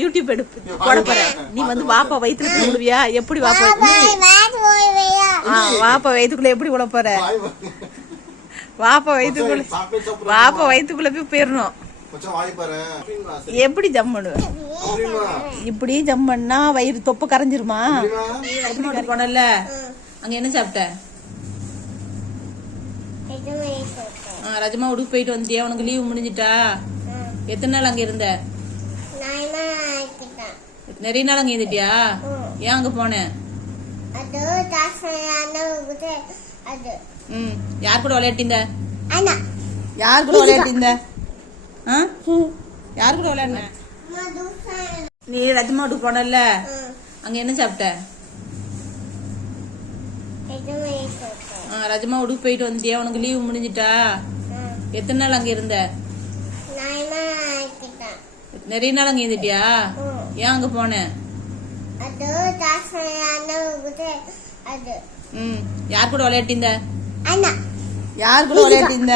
YouTube எடுப்பு போட போறேன். நீ வந்து வாப்பா வயிற்றுக்குள்ள விடுவியா? எப்படி வாப்பா வயிற்றுக்குள்ள எப்படி விட போற? வாப்பா வயிற்றுக்குள்ள போய் போயிடணும். எப்படி ஜம் பண்ணுவேன்? இப்படி ஜம் பண்ணா வயிறு தொப்ப கரைஞ்சிருமா? போனல அங்க என்ன சாப்பிட்ட? ரஜமா உடுக்கு போயிட்டு வந்தியா? உனக்கு லீவு முடிஞ்சிட்டா? எத்தனை நாள் அங்க இருந்த? நிறைய நாள் அங்க இருந்துட்டியா? ஏன் அங்க போன? யார் கூட விளையாட்டிந்த? யார் கூட விளையாட்டிந்த? யார் கூட விளையாடுன? நீ ரஜமா வீட்டுக்கு போனல அங்க என்ன சாப்பிட்ட? ரஜமா வீட்டுக்கு போயிட்டு வந்தியா? உனக்கு லீவு முடிஞ்சிட்டா? எத்தனை நாள் அங்க இருந்த? நிறைய நாள் அங்க இருந்துட்டியா? ஏன் அங்க போன? யார் கூட விளையாட்டிந்த? யார் கூட விளையாட்டிந்த?